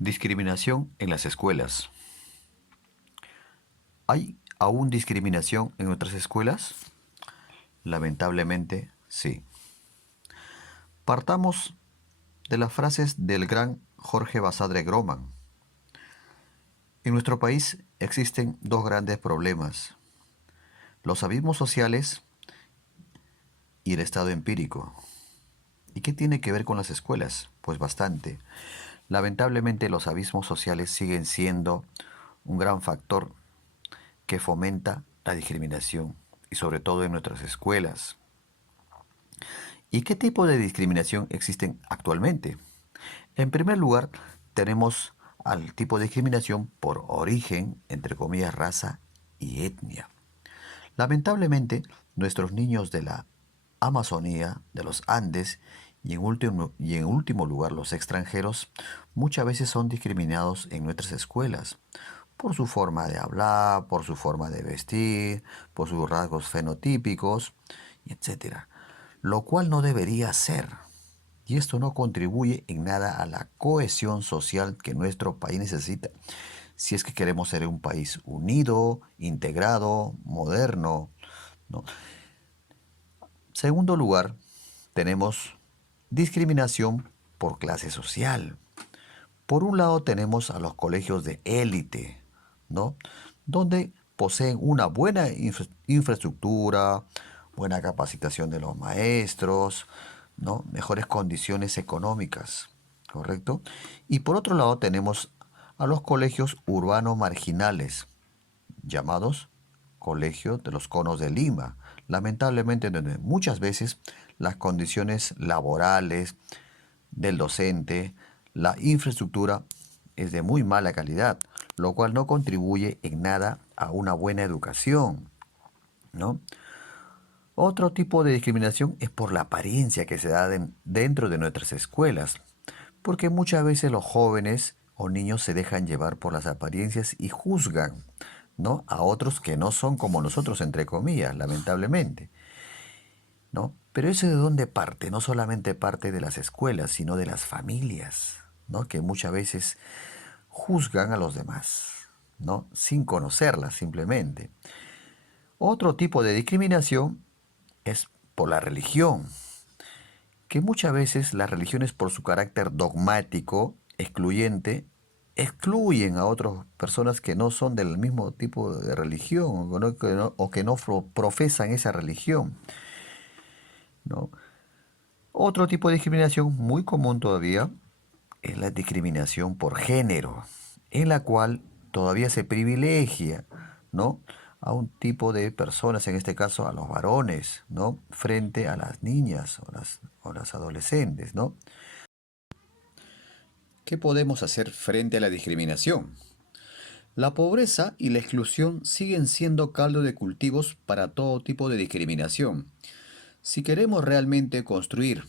Discriminación en las escuelas. ¿Hay aún discriminación en nuestras escuelas? Lamentablemente, sí. Partamos de las frases del gran Jorge Basadre Groman. En nuestro país existen dos grandes problemas: los abismos sociales y el estado empírico. ¿Y qué tiene que ver con las escuelas? Pues bastante. Lamentablemente los abismos sociales siguen siendo un gran factor que fomenta la discriminación, y sobre todo en nuestras escuelas. ¿Y qué tipo de discriminación existen actualmente? En primer lugar, tenemos al tipo de discriminación por origen, entre comillas, raza y etnia. Lamentablemente, nuestros niños de la Amazonía, de los Andes y en último lugar los extranjeros, muchas veces son discriminados en nuestras escuelas por su forma de hablar, por su forma de vestir, por sus rasgos fenotípicos, etcétera. Lo cual no debería ser. Y esto no contribuye en nada a la cohesión social que nuestro país necesita, si es que queremos ser un país unido, integrado, moderno, ¿no? Segundo lugar, tenemos discriminación por clase social. Por un lado tenemos a los colegios de élite, ¿no? Donde poseen una buena infraestructura, buena capacitación de los maestros, ¿no? Mejores condiciones económicas, ¿correcto? Y por otro lado tenemos a los colegios urbanos marginales, llamados Colegios de los Conos de Lima, lamentablemente donde muchas veces las condiciones laborales del docente, la infraestructura es de muy mala calidad, lo cual no contribuye en nada a una buena educación, ¿no? Otro tipo de discriminación es por la apariencia que se da dentro de nuestras escuelas, porque muchas veces los jóvenes o niños se dejan llevar por las apariencias y juzgan, ¿no?, a otros que no son como nosotros, entre comillas, lamentablemente, ¿no? Pero eso de dónde parte, no solamente parte de las escuelas, sino de las familias, ¿no? Que muchas veces juzgan a los demás, ¿no? Sin conocerlas simplemente. Otro tipo de discriminación es por la religión, que muchas veces las religiones por su carácter dogmático, excluyente, excluyen a otras personas que no son del mismo tipo de religión o que no profesan esa religión, ¿no? Otro tipo de discriminación muy común todavía es la discriminación por género, en la cual todavía se privilegia, ¿no?, a un tipo de personas, en este caso a los varones, ¿no?, frente a las niñas o las adolescentes, ¿no? ¿Qué podemos hacer frente a la discriminación? La pobreza y la exclusión siguen siendo caldo de cultivos para todo tipo de discriminación. Si queremos realmente construir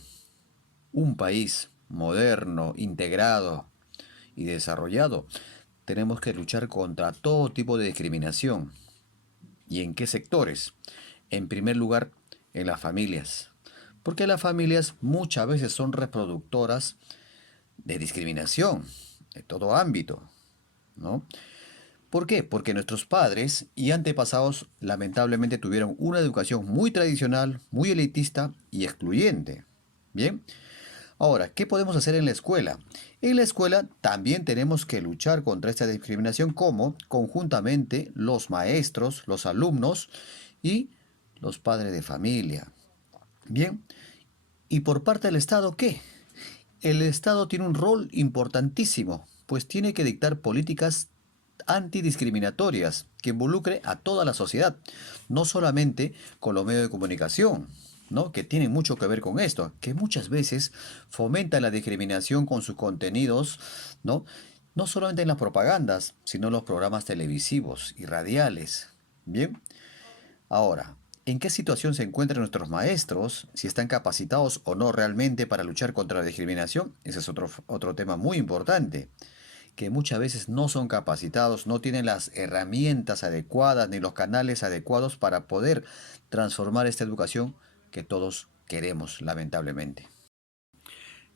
un país moderno, integrado y desarrollado, tenemos que luchar contra todo tipo de discriminación. ¿Y en qué sectores? En primer lugar, en las familias. Porque las familias muchas veces son reproductoras de discriminación, de todo ámbito, ¿no? ¿Por qué? Porque nuestros padres y antepasados lamentablemente tuvieron una educación muy tradicional, muy elitista y excluyente. Bien, ahora, ¿qué podemos hacer en la escuela? En la escuela también tenemos que luchar contra esta discriminación como conjuntamente los maestros, los alumnos y los padres de familia. Bien, ¿y por parte del Estado qué? El Estado tiene un rol importantísimo, pues tiene que dictar políticas antidiscriminatorias que involucre a toda la sociedad, no solamente con los medios de comunicación, ¿no?, que tienen mucho que ver con esto, que muchas veces fomentan la discriminación con sus contenidos, ¿no? No solamente en las propagandas, sino en los programas televisivos y radiales. Bien, ahora, ¿en qué situación se encuentran nuestros maestros? Si están capacitados o no realmente para luchar contra la discriminación. Ese es otro tema muy importante, que muchas veces no son capacitados, no tienen las herramientas adecuadas ni los canales adecuados para poder transformar esta educación que todos queremos, lamentablemente.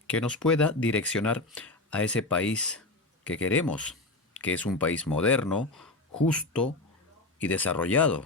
Que nos pueda direccionar a ese país que queremos, que es un país moderno, justo y desarrollado.